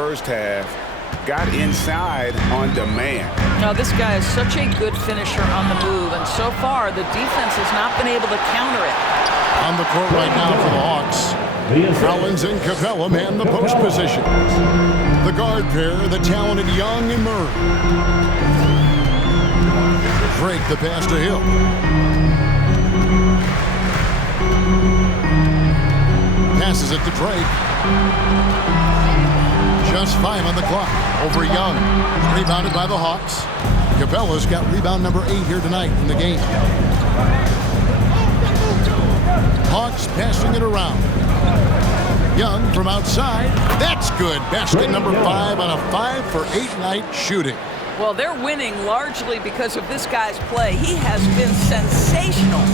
first half, got inside on demand. Now, this guy is such a good finisher on the move, and so far the defense has not been able to counter it. On the court right now for the Hawks, Collins and Capella man the post position. The guard pair, the talented Young and Murray. Drake the pass to Hill. Passes it to Drake. Just 5 on the clock. Over Young. Rebounded by the Hawks. Capella's got rebound number 8 here tonight in the game. Hawks passing it around. Young from outside. That's good. Basket number 5 on a 5 for 8 night shooting. Well, they're winning largely because of this guy's play. He has been sensational.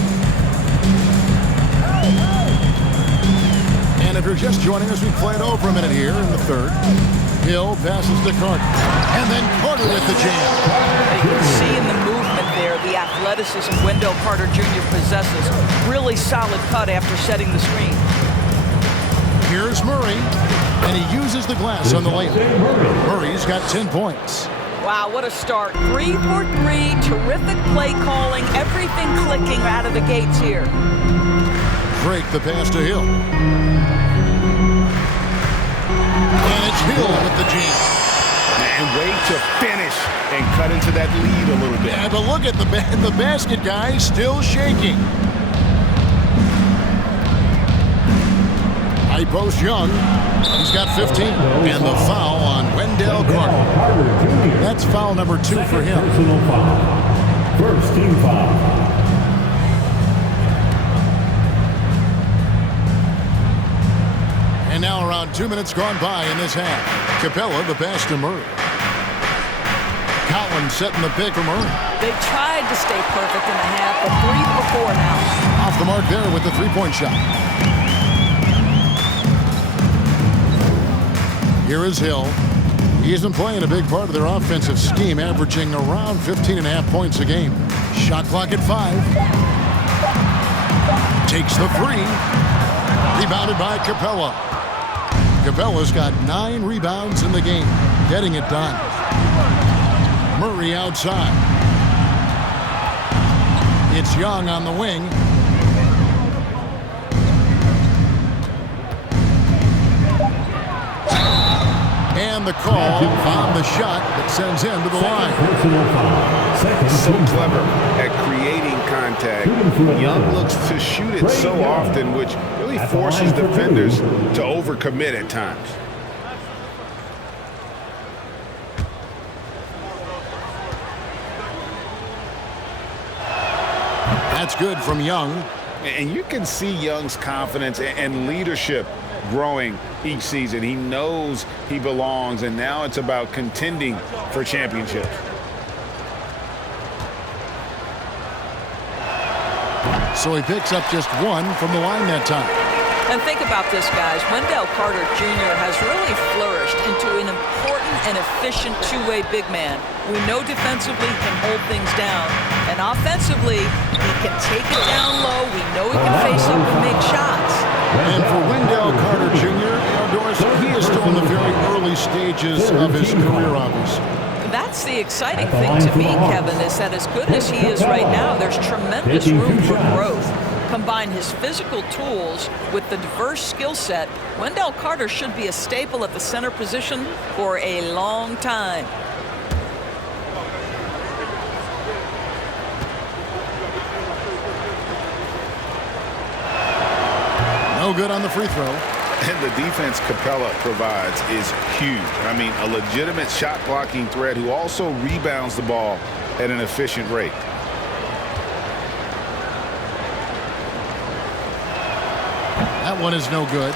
And if you're just joining us, we played over a minute here in the third. Hill passes to Carter. And then Carter with the jam. You can see in the movement there the athleticism Wendell Carter Jr. possesses. Really solid cut after setting the screen. Here's Murray. And he uses the glass on the layup. Murray's got 10 points. Wow, what a start. 3 for 3. Terrific play calling. Everything clicking out of the gates here. Drake the pass to Hill. And it's Hill with the jam. And wait to finish and cut into that lead a little bit. Yeah, but look at the basket guy still shaking. High post Young. He's got 15. And the foul on Wendell Carter. That's foul number 2 for him. Personal foul. First team foul. And now around 2 minutes gone by in this half. Capella the pass to Murray. Collins setting the pick for Murray. They tried to stay perfect in the half, but 3 for 4 now. Off the mark there with the three-point shot. Here is Hill. He isn't playing a big part of their offensive scheme, averaging around 15.5 points a game. Shot clock at 5. Takes the 3. Rebounded by Capella. Capella's got 9 rebounds in the game, getting it done. Murray outside. It's Young on the wing. And the call on the shot that sends him to the line. So clever at creating contact. Young looks to shoot it so often, which really forces defenders to overcommit at times. That's good from Young. And you can see Young's confidence and leadership growing each season. He knows he belongs, and now it's about contending for championships. So he picks up just 1 from the line that time. And think about this, guys. Wendell Carter Jr. has really flourished into an important and efficient two-way big man. We know defensively he can hold things down. And offensively, he can take it down low. We know he can face up and make shots. And for Wendell Carter Jr., Doris, he is still in the very early stages of his career, obviously. That's the exciting thing to me, Kevin, is that as good as he is right now, there's tremendous room for growth. Combine his physical tools with the diverse skill set, Wendell Carter should be a staple at the center position for a long time. No good on the free throw. And the defense Capella provides is huge. I mean, a legitimate shot blocking threat who also rebounds the ball at an efficient rate. That one is no good.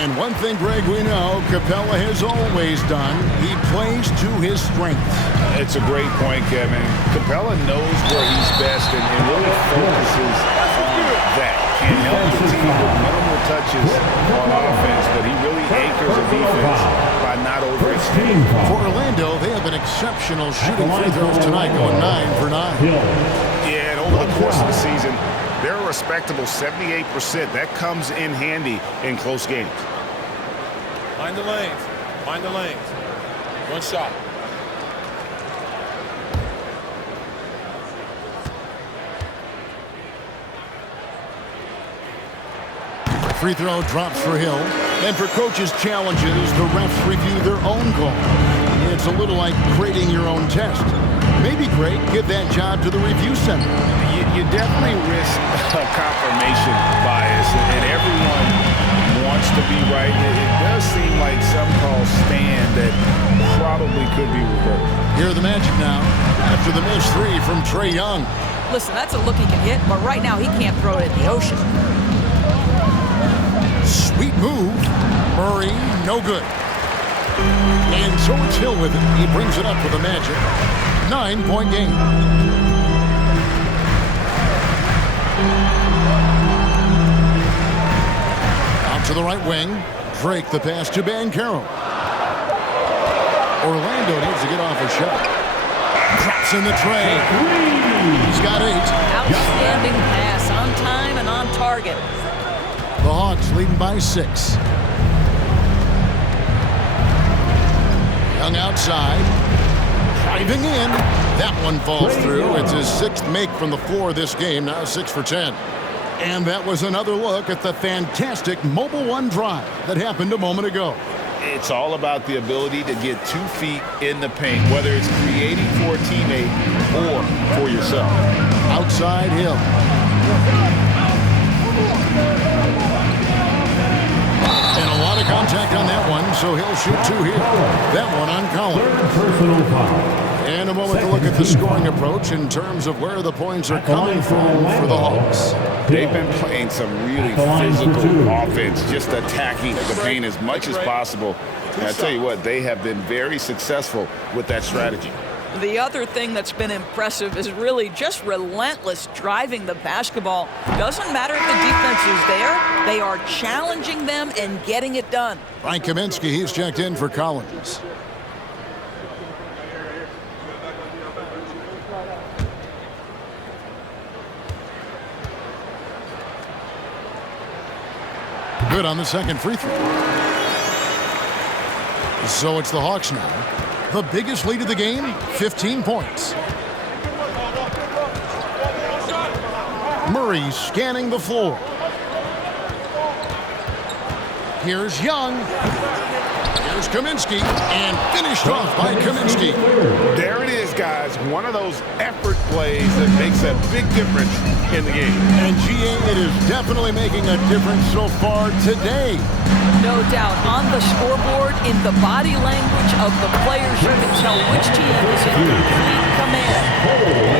And one thing, Greg, we know Capella has always done, he plays to his strengths. It's a great point, Kevin. Capella knows where he's best and really focuses on that. Can help the team with minimal touches on offense, but he really anchors a defense by not overextending. For Orlando, they have been exceptional shooting free throws tonight, going 9 for 9. Yeah, and over the course of the season, they're a respectable 78%. That comes in handy in close games. Find the lanes. Find the lanes. One shot. Free throw drops for Hill. And for coaches' challenges, the refs review their own call. It's a little like grading your own test. Maybe great, give that job to the review center. You definitely risk a confirmation bias, and everyone wants to be right. It does seem like some calls stand that probably could be reversed. Here are the Magic now after the missed three from Trae Young. Listen, that's a look he can hit, but right now he can't throw it in the ocean. Sweet move. Murray, no good. And so it's Hill with it. He brings it up for the Magic. 9-point game. Out to the right wing. Drake the pass to Banchero. Orlando needs to get off a shot. Drops in the tray. He's got 8. Outstanding pass, on time and on target. The Hawks leading by 6. Young outside. Driving in. That one falls through. It's his 6th make from the floor this game. Now 6 for 10. And that was another look at the fantastic Mobile One drive that happened a moment ago. It's all about the ability to get 2 feet in the paint, whether it's creating for a teammate or for yourself. Outside Hill. And a lot of contact on that one, so he'll shoot 2 here. That one on Collins. Personal foul. And a moment to look at the scoring approach in terms of where the points are coming from for the Hawks. They've been playing some really physical offense, just attacking the paint as much as possible. And I tell you what, they have been very successful with that strategy. The other thing that's been impressive is really just relentless driving the basketball. Doesn't matter if the defense is there, they are challenging them and getting it done. Frank Kaminsky, he's checked in for Collins. Good on the second free throw. So it's the Hawks now. The biggest lead of the game, 15 points. Murray scanning the floor. Here's Young. Here's Kaminsky. And finished off by Kaminsky. There it is, guys. One of those effort plays that makes a big difference in the game. And GA, it is definitely making a difference so far today. No doubt. On the scoreboard, in the body language of the players, you can tell which team is in complete command.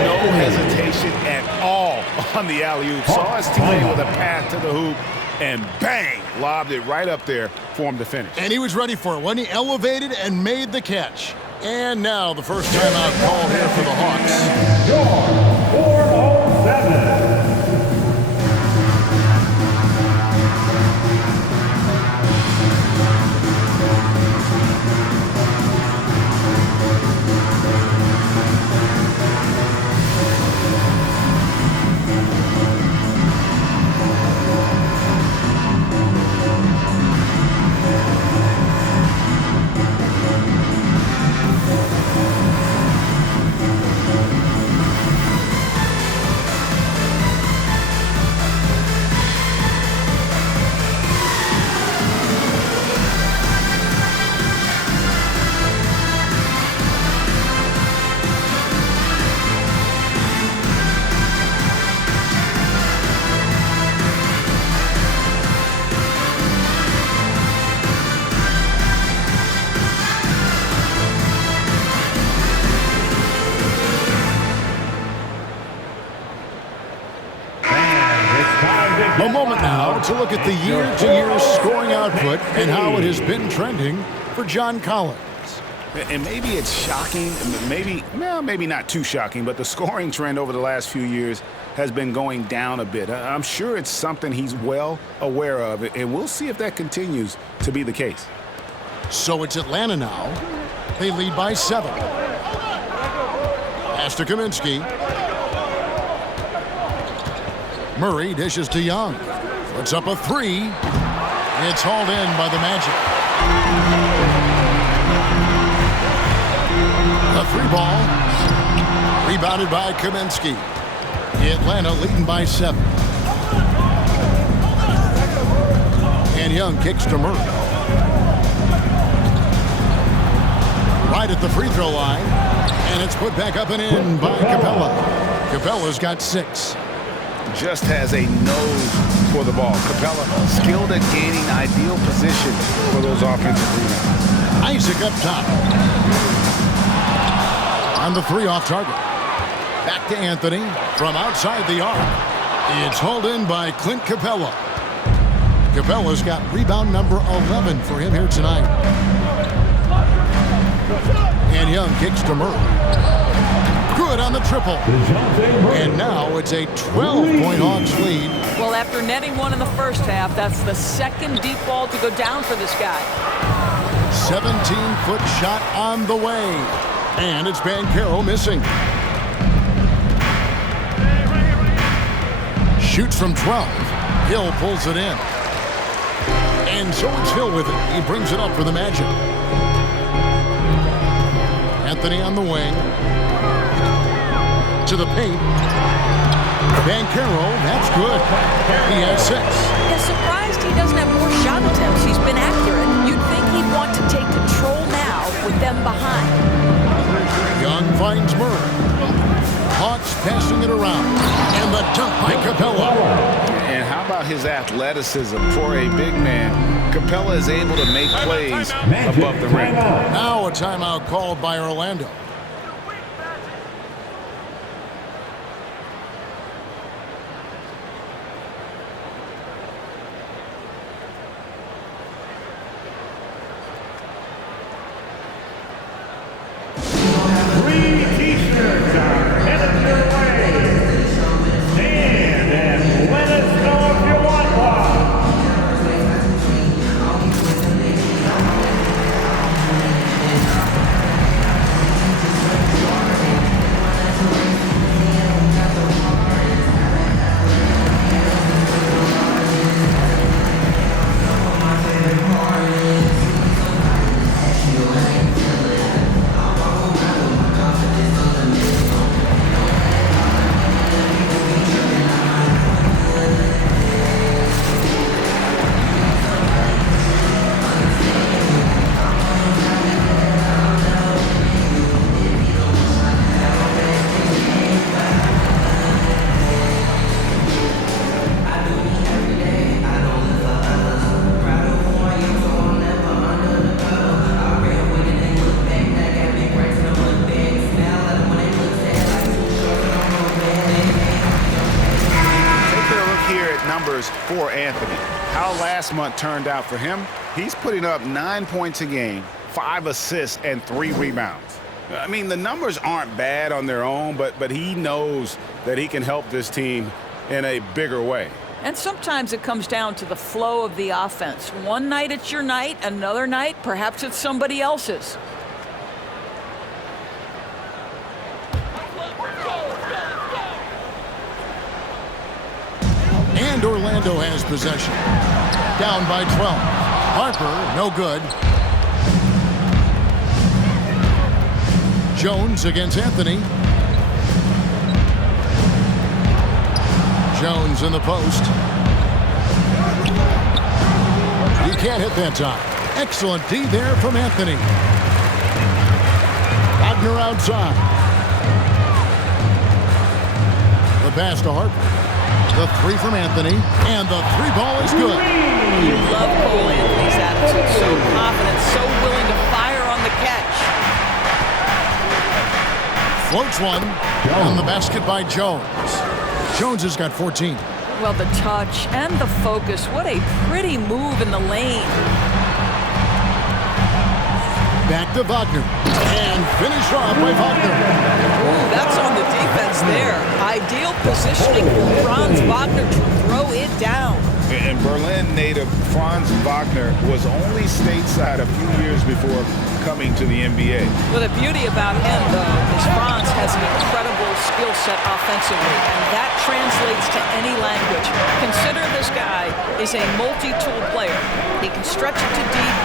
No hesitation at all on the alley-oop. Saw his teammate with a pass to the hoop, and bang, lobbed it right up there for him to finish. And he was ready for it when he elevated and made the catch. And now the first timeout call here for the Hawks. Score 407. A moment now to look at the year-to-year scoring output and how it has been trending for John Collins. And maybe it's shocking, maybe not too shocking, but the scoring trend over the last few years has been going down a bit. I'm sure it's something he's well aware of, and we'll see if that continues to be the case. So it's Atlanta now. They lead by 7. Pass to Kaminsky. Murray dishes to Young. Puts up a 3. It's hauled in by the Magic. free ball. Rebounded by Kaminsky. Atlanta leading by 7. And Young kicks to Murray. Right at the free throw line. And it's put back up and in by Capella. Capella's got 6. Just has a nose for the ball. Capella skilled at gaining ideal position for those offensive rebounds. Isaac up top. On the 3 off target. Back to Anthony from outside the arc. It's hauled in by Clint Capella. Capella's got rebound number 11 for him here tonight. And Young kicks to Murray. Good on the triple. And now it's a 12-point Hawks lead. Well, after netting one in the first half, that's the second deep ball to go down for this guy. 17-foot shot on the way. And it's Banchero missing. Shoots from 12. Hill pulls it in. And so it's Hill with it. He brings it up for the Magic. Anthony on the wing. To the paint. Banchero, that's good. He has 6. Yeah, surprised he doesn't have more shot attempts. He's been accurate. You'd think he'd want to take control now with them behind. Young finds Murray. Hawks passing it around. And the dunk by Capella. And how about his athleticism for a big man? Capella is able to make plays above the rim. Now a timeout called by Orlando. For Anthony, how last month turned out for him, he's putting up 9 points a game, 5 assists, and 3 rebounds. I mean, the numbers aren't bad on their own, but he knows that he can help this team in a bigger way. And sometimes it comes down to the flow of the offense. One night it's your night, another night perhaps it's somebody else's. And Orlando has possession. Down by 12. Harper, no good. Jones against Anthony. Jones in the post. He can't hit that time. Excellent D there from Anthony. Wagner outside. The pass to Harper. The 3 from Anthony, and the 3 ball is good. You love Cole Anthony's attitude. So confident, so willing to fire on the catch. Floats one on the basket by Jones. Jones has got 14. Well, the touch and the focus. What a pretty move in the lane. Back to Wagner. And finished off by Wagner. Ooh, that's on the defense there. Ideal positioning for Franz Wagner to throw it down. And Berlin native Franz Wagner was only stateside a few years before coming to the NBA. Well, the beauty about him, though, is Franz has an incredible skill set offensively, and that translates to any language. Consider this guy is a multi-tool player. He can stretch it to deep.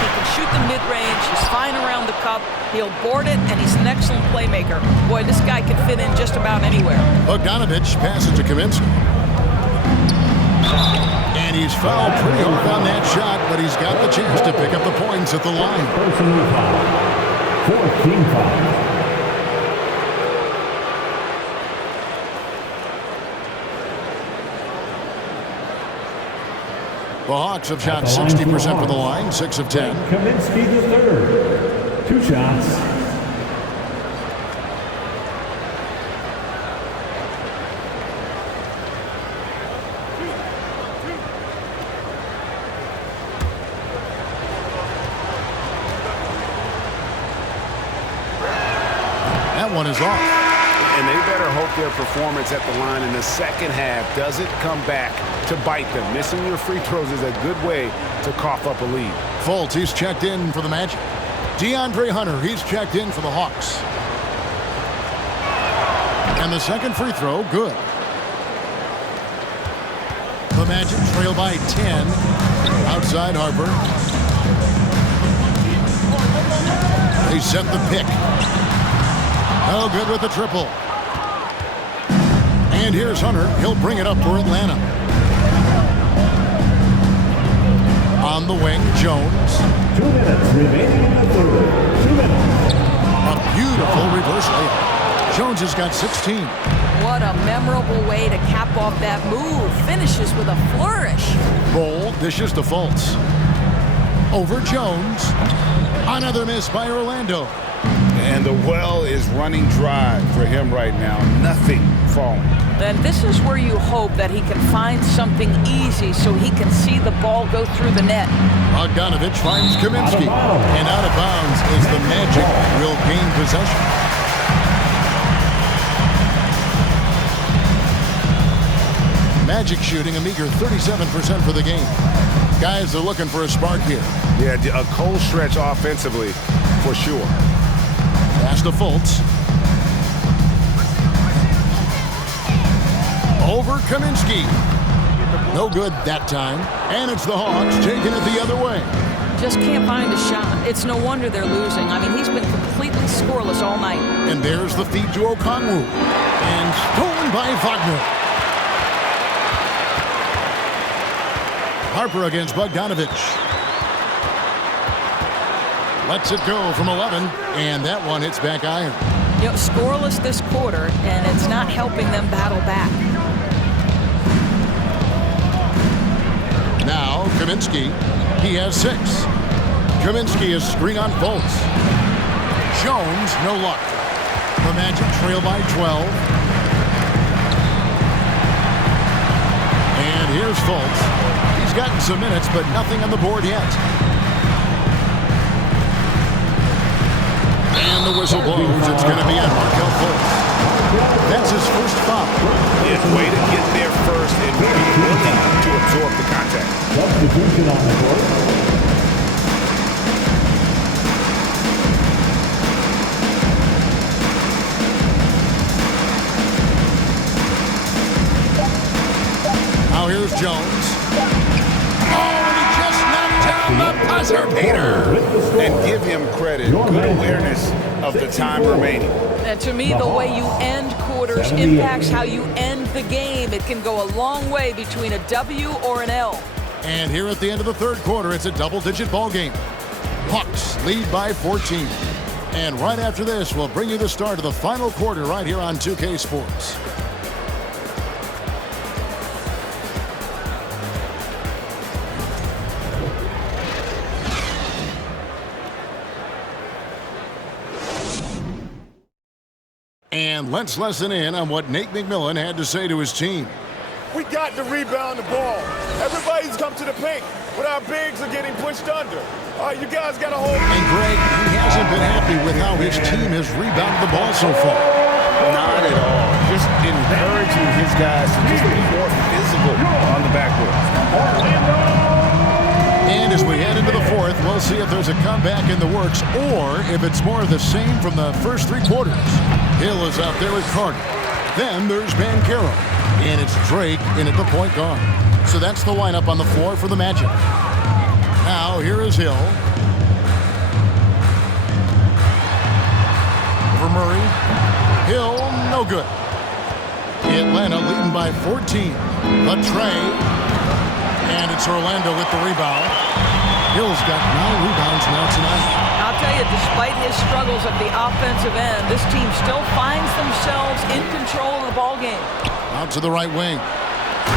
He can shoot the mid-range. He's fine around the cup. He'll board it, and he's an excellent playmaker. Boy, this guy can fit in just about anywhere. Bogdanovic passes to Kaminsky. And he's fouled pretty hard on that shot, but he's got the chance to pick up the points at the line. Personal foul. 14 foul. The Hawks have shot 60% for the line, 6 of 10. Kaminsky the third. 2 shots. That one is off. And they better hope their performance at the line in the second half doesn't come back to bite them. Missing your free throws is a good way to cough up a lead. Fultz, he's checked in for the Magic. DeAndre Hunter, he's checked in for the Hawks. And the second free throw, good. The Magic trail by 10. Outside Harper. They set the pick. No good with the triple. And here's Hunter. He'll bring it up for Atlanta. On the wing, Jones. 2 minutes remaining in the third. 2 minutes. A beautiful reverse layup. Jones has got 16. What a memorable way to cap off that move. Finishes with a flourish. Bold dishes to Fultz. Over Jones. Another miss by Orlando. And the well is running dry for him right now. Nothing falling. And this is where you hope that he can find something easy so he can see the ball go through the net. Bogdanovic finds Kaminsky. And out of bounds is the Magic. Will gain possession. Magic shooting a meager 37% for the game. Guys are looking for a spark here. Yeah, a cold stretch offensively for sure. Pass to Fultz. Over Kaminsky. No good that time. And it's the Hawks taking it the other way. Just can't find a shot. It's no wonder they're losing. I mean, he's been completely scoreless all night. And there's the feed to Okongwu. And stolen by Wagner. Harper against Bogdanovic. Lets it go from 11, and that one hits back iron. You know, scoreless this quarter, and it's not helping them battle back. Now, Kaminsky, he has 6. Kaminsky is screen on Fultz. Jones, no luck. The Magic trail by 12. And here's Fultz. He's gotten some minutes, but nothing on the board yet. And the whistle blows. It's going to be on Markelle Fultz. That's his first foul. It's way to get there first and be willing to absorb the contact. Substitution on the court. Now here's Jones. Oh, and he just knocked down the buzzer beater. And give him credit. Good awareness of the time remaining. And to me, the way you end quarters impacts how you end the game. It can go a long way between a W or an L. And here at the end of the third quarter, it's a double-digit ball game. Hawks lead by 14. And right after this, we'll bring you the start of the final quarter right here on 2K Sports. And let's listen in on what Nate McMillan had to say to his team. We got to rebound the ball. Everybody's come to the paint, but our bigs are getting pushed under. You guys got to hold. And Greg, he hasn't been happy with how his team has rebounded the ball so far. Not at all. Just encouraging his guys to just be more physical on the backboard. And his we head into the fourth, we'll see if there's a comeback in the works or if it's more of the same from the first 3 quarters. Hill is out there with Carter. Then there's Banchero. And it's Drake in at the point guard. So that's the lineup on the floor for the Magic. Now here is Hill. For Murray. Hill, no good. Atlanta leading by 14. The tray. And it's Orlando with the rebound. Hill's got 9 rebounds now tonight. I'll tell you, despite his struggles at the offensive end, this team still finds themselves in control of the ball game. Out to the right wing.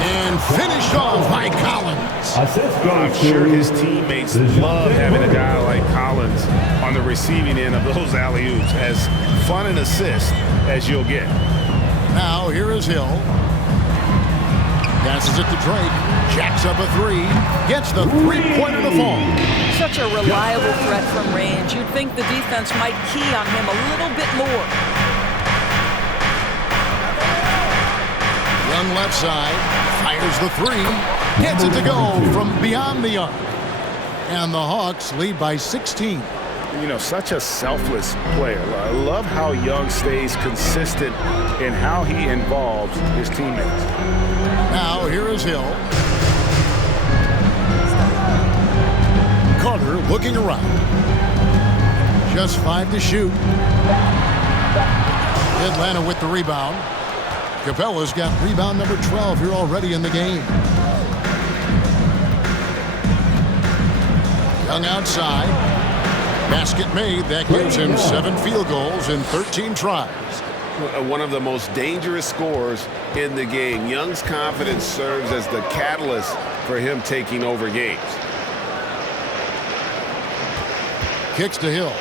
And finished off by Collins. I'm sure his teammates love having a guy like Collins on the receiving end of those alley-oops. As fun an assist as you'll get. Now here is Hill. Passes it to Drake. Jacks up a 3. Gets the 3-pointer to fall. Such a reliable threat from range. You'd think the defense might key on him a little bit more. Young left side. Fires the 3. Gets it to go from beyond the arc. And the Hawks lead by 16. You know, such a selfless player. I love how Young stays consistent in how he involves his teammates. Now here is Hill. Carter looking around. Just 5 to shoot. Atlanta with the rebound. Capella's got rebound number 12 here already in the game. Young outside. Basket made. That gives him 7 field goals in 13 tries. One of the most dangerous scorers in the game. Young's confidence serves as the catalyst for him taking over games. Kicks to Hill.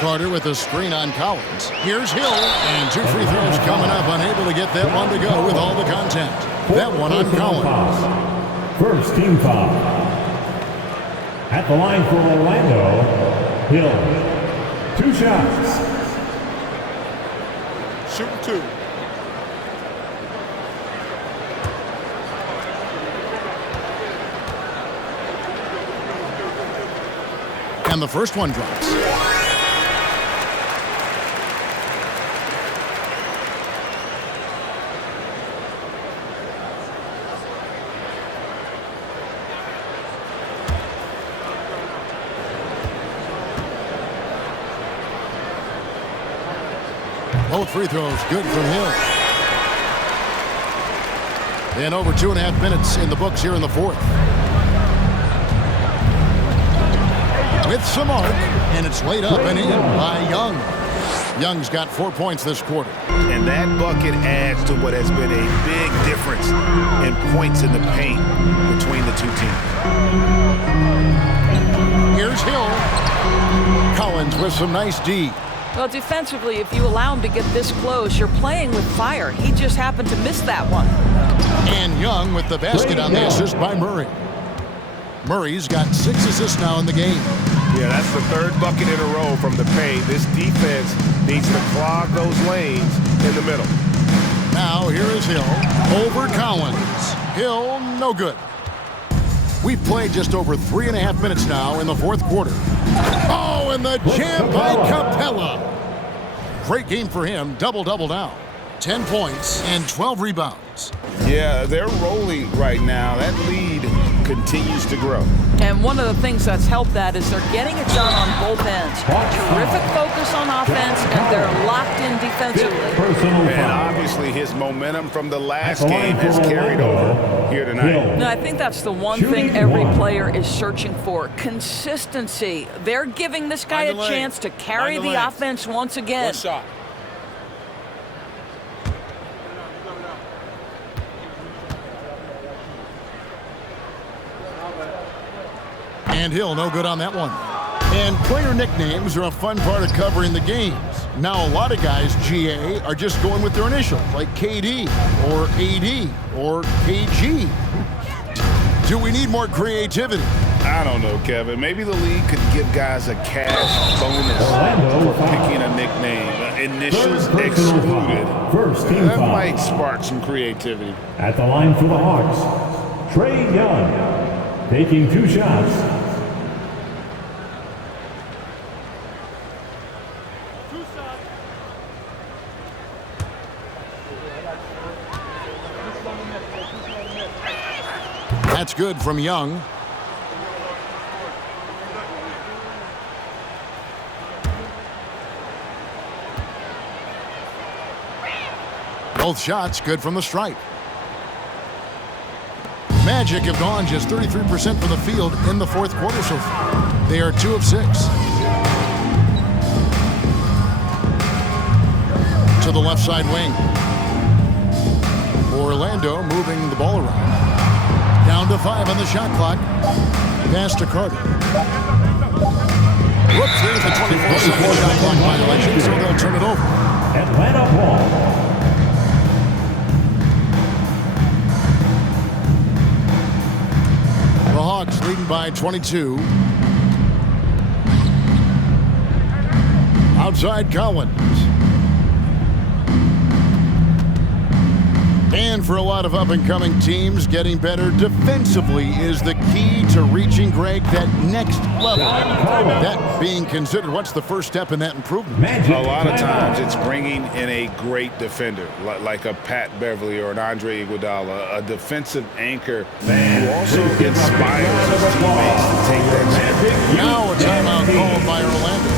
Carter with a screen on Collins. Here's Hill. And 2 free throws coming up. Unable to get that one to go with all the contact. That one on Collins. First team foul. At the line for Orlando, Hill. 2 shots. Shoot 2. And the first one drops. Both free throws good from Hill. And over 2.5 minutes in the books here in the fourth. With some arc, and it's laid up and in by Young. Young's got 4 points this quarter. And that bucket adds to what has been a big difference in points in the paint between the 2 teams. Here's Hill. Collins with some nice D. Well, defensively, if you allow him to get this close, you're playing with fire. He just happened to miss that one. And Young with the basket on the assist by Murray. Murray's got 6 assists now in the game. Yeah, that's the 3rd bucket in a row from the paint. This defense needs to clog those lanes in the middle. Now here is Hill over Collins. Hill, no good. We've played just over 3.5 minutes now in the fourth quarter. Oh, and the jam by Capella. Great game for him. Double-double now. 10 points and 12 rebounds. Yeah, they're rolling right now. That lead continues to grow. And one of the things that's helped that is they're getting it done on both ends. Terrific focus on offense, and they're locked in defensively. And obviously his momentum from the last game has carried over here tonight. No, I think that's the one thing every player is searching for. Consistency. They're giving this guy a chance to carry the offense once again. One shot. And Hill, no good on that one. And player nicknames are a fun part of covering the games. Now, a lot of guys, GA, are just going with their initials, like KD or AD or KG. Do we need more creativity? I don't know, Kevin. Maybe the league could give guys a cash bonus for picking a nickname. Initials excluded. First team foul. That might spark some creativity. At the line for the Hawks, Trae Young. taking 2 shots. That's good from Young. Both shots good from the stripe. Magic have gone just 33% from the field in the fourth quarter so far. They are 2 of 6. To the left side wing. Orlando moving the ball around. Down to 5 on the shot clock. Pass to Carter. Whoops, there's the 24-second shot clock violation, so they'll turn it over. Atlanta ball. The Hawks leading by 22. Outside Collins. And for a lot of up-and-coming teams, getting better defensively is the key to reaching, Greg, that next level. That being considered, what's the first step in that improvement? A lot of times it's bringing in a great defender, like a Pat Beverly or an Andre Iguodala, a defensive anchor who also inspires his teammates to take that chance. Now a timeout called by Orlando.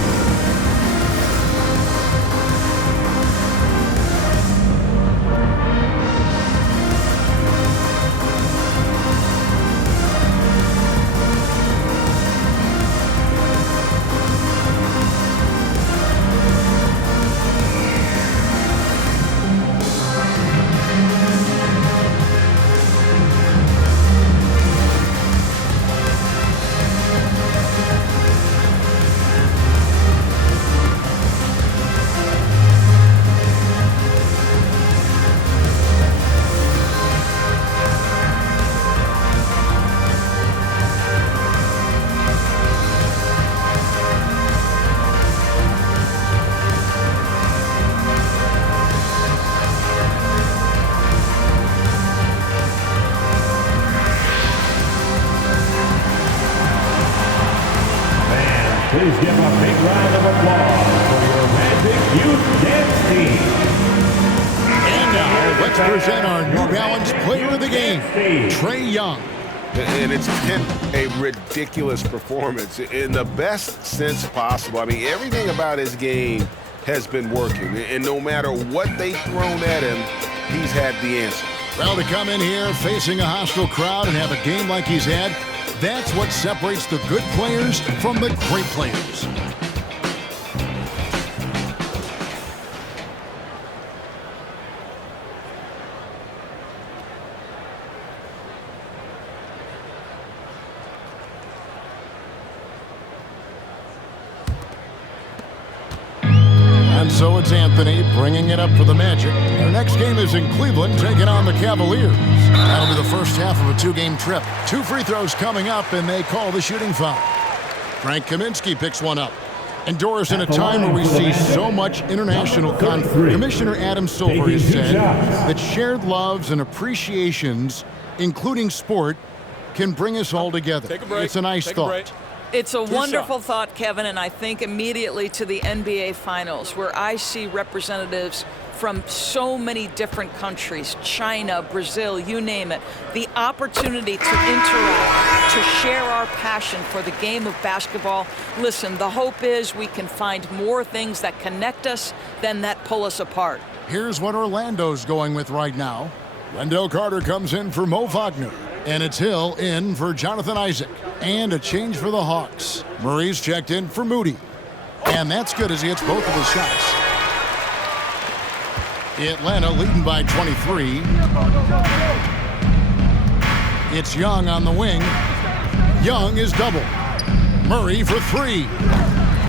Please give a big round of applause for your Magic Youth Dance Team. And now, let's present our New Balance Player of the Game, Trae Young. And it's been a ridiculous performance in the best sense possible. I mean, everything about his game has been working. And no matter what they've thrown at him, he's had the answer. Well, to come in here facing a hostile crowd and have a game like he's had, that's what separates the good players from the great players. And so it's Anthony bringing it up for the Magic. Their next game is in Cleveland, taking on the Cavaliers. That'll be the first half of a 2-game trip. 2 free throws coming up, and they call the shooting foul. Frank Kaminsky picks one up. And Doris, in a time where we see so much international conflict, Commissioner Adam Silver has said that shared loves and appreciations, including sport, can bring us all together. Take a break. It's a nice thought. It's a wonderful thought, Kevin, and I think immediately to the NBA Finals, where I see representatives from so many different countries, China, Brazil, you name it, the opportunity to interact, to share our passion for the game of basketball. Listen, the hope is we can find more things that connect us than that pull us apart. Here's what Orlando's going with right now. Wendell Carter comes in for Mo Wagner. And it's Hill in for Jonathan Isaac. And a change for the Hawks. Murray's checked in for Moody. And that's good as he hits both of his shots. Atlanta leading by 23. It's Young on the wing. Young is double. Murray for 3.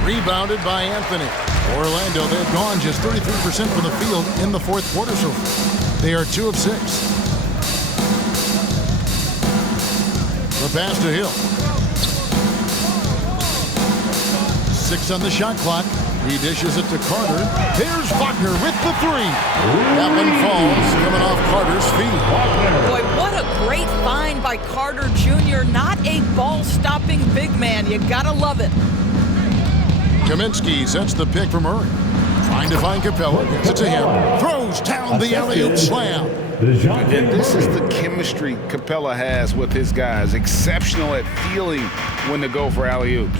Rebounded by Anthony. Orlando, they've gone just 33% from the field in the fourth quarter so far. They are 2 of 6. The pass to Hill. 6 on the shot clock. He dishes it to Carter. There's Wagner with the three. That one falls, coming off Carter's feet. Boy, what a great find by Carter Jr. Not a ball-stopping big man. You gotta love it. Kaminsky sets the pick for Murray. Trying to find Capella. Gets it to him. Throws down the alley-oop slam. And this is the chemistry Capella has with his guys. Exceptional at feeling when to go for alley-oops.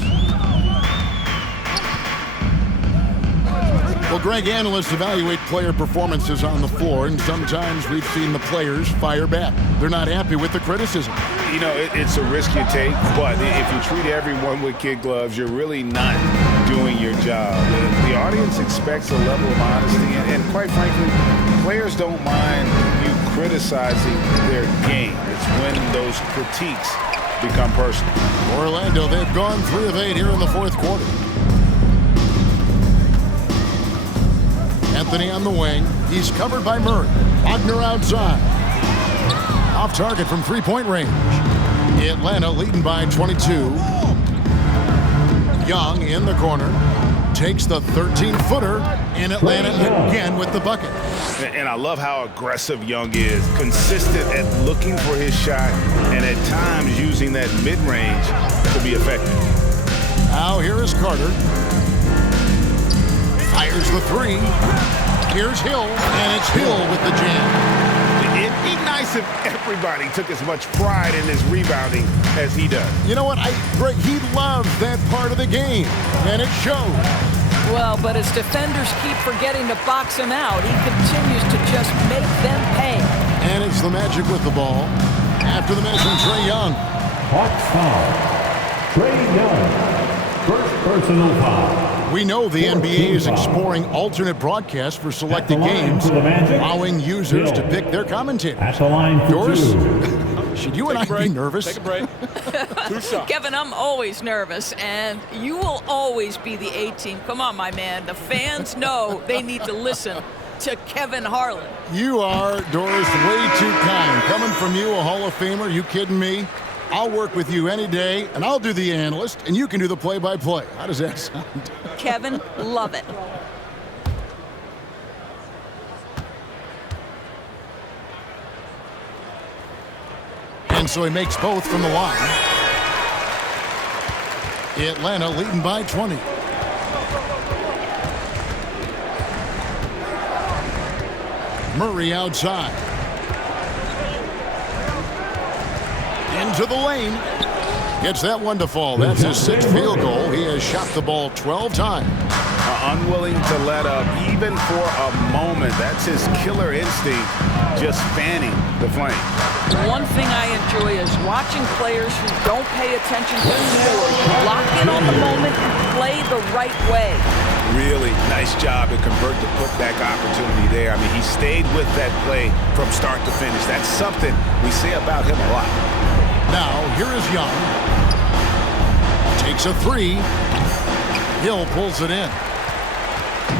Well, Greg, analysts evaluate player performances on the floor, and sometimes we've seen the players fire back. They're not happy with the criticism. You know, it's a risk you take, but if you treat everyone with kid gloves, you're really not doing your job. The audience expects a level of honesty, and quite frankly, players don't mind you criticizing their game. It's when those critiques become personal. Orlando, they've gone 3 of 8 here in the fourth quarter. Anthony on the wing. He's covered by Murray. Wagner outside. Off target from three-point range. Atlanta leading by 22. Young in the corner. Takes the 13-footer. And Atlanta again with the bucket. And I love how aggressive Young is. Consistent at looking for his shot and at times using that mid-range to be effective. Now here is Carter. Fires the three. Here's Hill, and it's Hill with the jam. It'd be nice if everybody took as much pride in his rebounding as he does. You know what? Greg, he loves that part of the game, and it shows. Well, but as defenders keep forgetting to box him out, he continues to just make them pay. And it's the Magic with the ball. After the mention, Trae Young. Hawks foul. Trae Young. First personal foul. We know the NBA is exploring alternate broadcasts for selected games, allowing users to pick their commentators. At the line for Doris, two. should you and I be nervous? Take a break. 2 shots. Kevin, I'm always nervous, and you will always be the A-team. Come on, my man. The fans know they need to listen to Kevin Harlan. You are, Doris, way too kind. Coming from you, a Hall of Famer, you kidding me? I'll work with you any day, and I'll do the analyst, and you can do the play-by-play. How does that sound? Kevin, love it. And so he makes both from the line. Atlanta leading by 20. Murray outside. Into the lane. Gets that one to fall. That's his 6th field goal. He has shot the ball 12 times. Unwilling to let up even for a moment. That's his killer instinct, just fanning the flame. One thing I enjoy is watching players who don't pay attention to the score. Lock in on the moment and play the right way. Really nice job to convert the putback opportunity there. I mean, he stayed with that play from start to finish. That's something we say about him a lot. Now, here is Young. Takes a three. Hill pulls it in.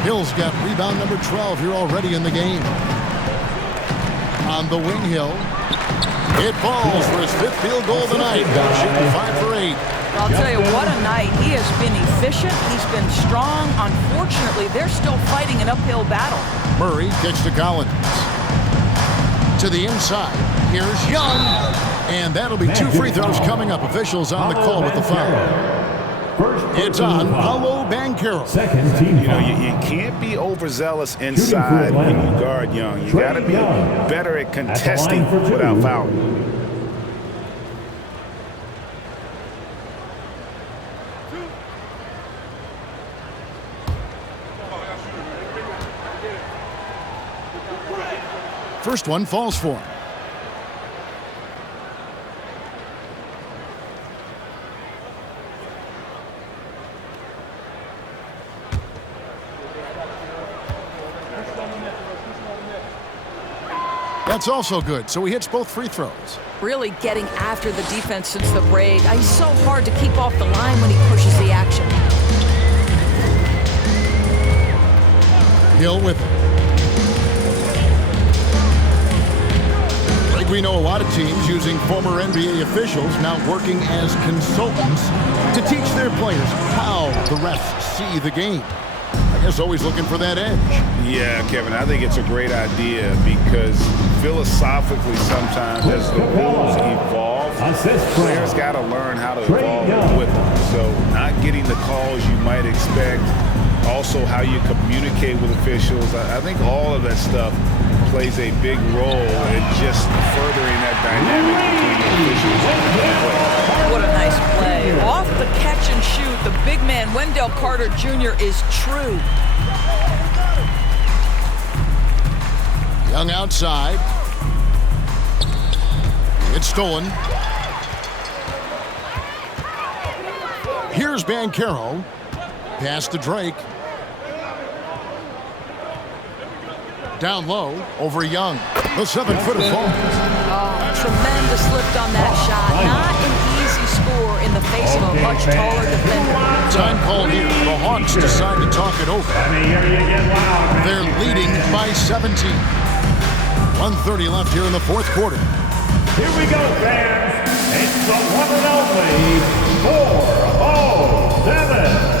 Hill's got rebound number 12 here already in the game. On the wing, Hill. It falls for his 5th field goal of the night. Shooting 5 for 8. I'll tell you, what a night. He has been efficient. He's been strong. Unfortunately, they're still fighting an uphill battle. Murray kicks to Collins. To the inside. Here's Young. And that'll be 2 free throws coming up. Officials on the call with the foul. It's on Paolo Banchero. Second team You know, foul. you can't be overzealous inside when you guard Young. You got to be better at contesting without fouling. First one falls for him. That's also good, so he hits both free throws. Really getting after the defense since the break. He's so hard to keep off the line when he pushes the action. Hill with it. Like we know a lot of teams using former NBA officials now working as consultants to teach their players how the refs see the game. is always looking for that edge. Yeah, Kevin, I think it's a great idea because philosophically sometimes as the rules evolve, players got to learn how to evolve with them. So not getting the calls you might expect, also how you communicate with officials. I think all of that stuff plays a big role in just furthering that dynamic between the officials and the players. What a nice play. Off the catch and shoot, the big man, Wendell Carter Jr. is true. Young outside. It's stolen. Here's Banchero. Pass to Drake. Down low, over Young. The 7-footer falls. Tremendous lift on that shot. Not an easy score in the face of a much taller defender. Time called here. The Hawks decide to talk it over. They're leading by 17. 1:30 left here in the fourth quarter. Here we go, fans. It's the one and only 407.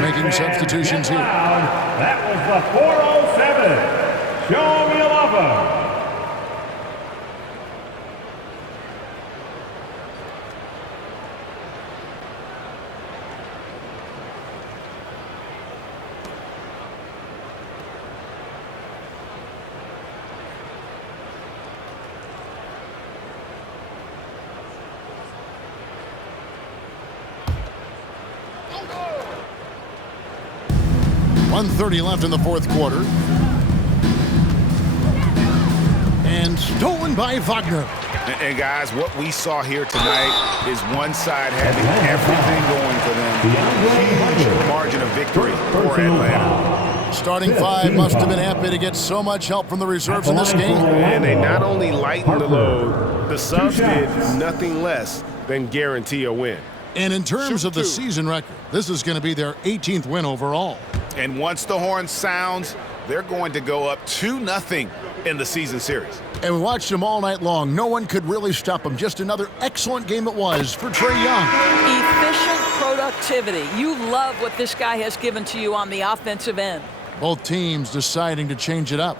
Making substitutions here. That was the 407. Show me a lover. .130 left in the fourth quarter. And stolen by Wagner. And guys, what we saw here tonight is one side having everything going for them. Huge margin of victory for Atlanta. Starting five must have been happy to get so much help from the reserves in this game. And they not only lightened the load, the subs did nothing less than guarantee a win. And in terms of the season record, this is going to be their 18th win overall. And once the horn sounds, they're going to go up 2-0 in the season series. And we watched them all night long. No one could really stop them. Just another excellent game it was for Trae Young. Efficient productivity. You love what this guy has given to you on the offensive end. Both teams deciding to change it up.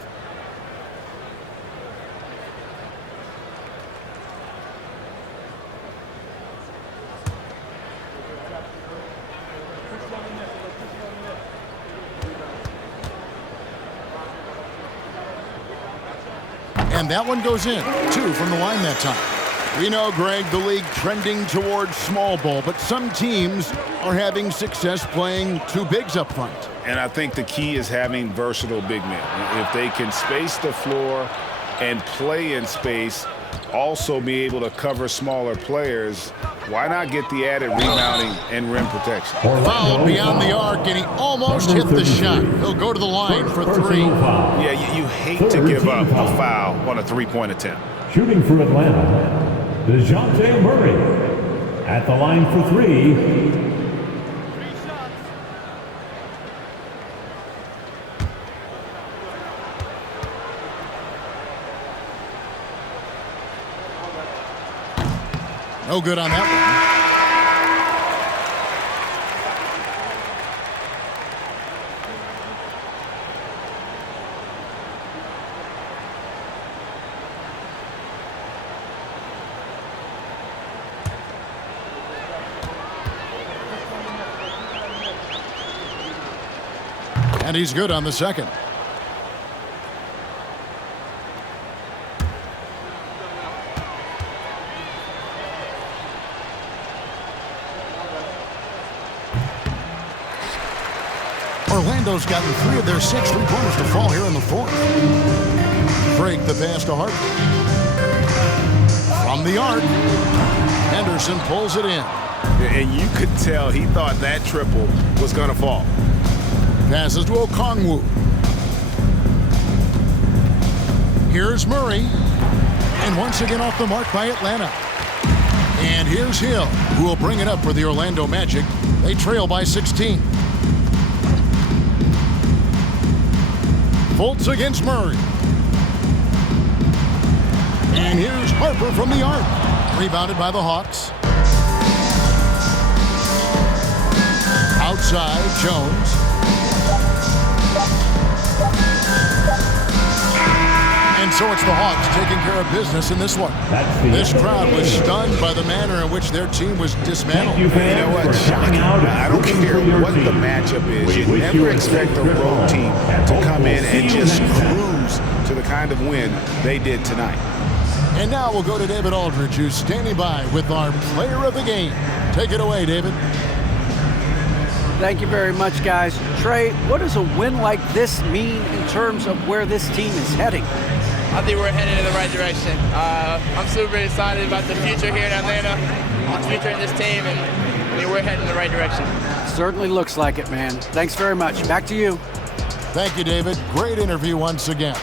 And that one goes in. 2 from the line that time. We know, Greg, the league trending towards small ball, but some teams are having success playing two bigs up front. And I think the key is having versatile big men. If they can space the floor and play in space, also be able to cover smaller players, why not get the added rebounding and rim protection? Fouled beyond the arc, and he almost hit the shot. He'll go to the line for 3. Yeah, you hate to give up a foul on a three-point attempt. Shooting for Atlanta, DeJounte Murray. At the line for 3. No good on that one. And he's good on the second. Orlando's gotten 3 of their 6 3-pointers to fall here in the fourth. Break the pass to Harper. From the arc, Henderson pulls it in. And you could tell he thought that triple was going to fall. Passes to Okongwu. Here's Murray. And once again off the mark by Atlanta. And here's Hill, who will bring it up for the Orlando Magic. They trail by 16. Fultz against Murray. And here's Harper from the arc. Rebounded by the Hawks. Outside, Jones. And so it's the Hawks taking care of business in this one. This crowd was stunned by the manner in which their team was dismantled. You know what? Shocking. I don't care what the matchup is. You never expect a road team to come in and just cruise to the kind of win they did tonight. And now we'll go to David Aldridge, who's standing by with our player of the game. Take it away, David. Thank you very much, guys. Trey, what does a win like this mean in terms of where this team is heading? I think we're headed in the right direction. I'm super excited about the future here in Atlanta, the future in this team, and we're heading in the right direction. Certainly looks like it, man. Thanks very much. Back to you. Thank you, David. Great interview once again.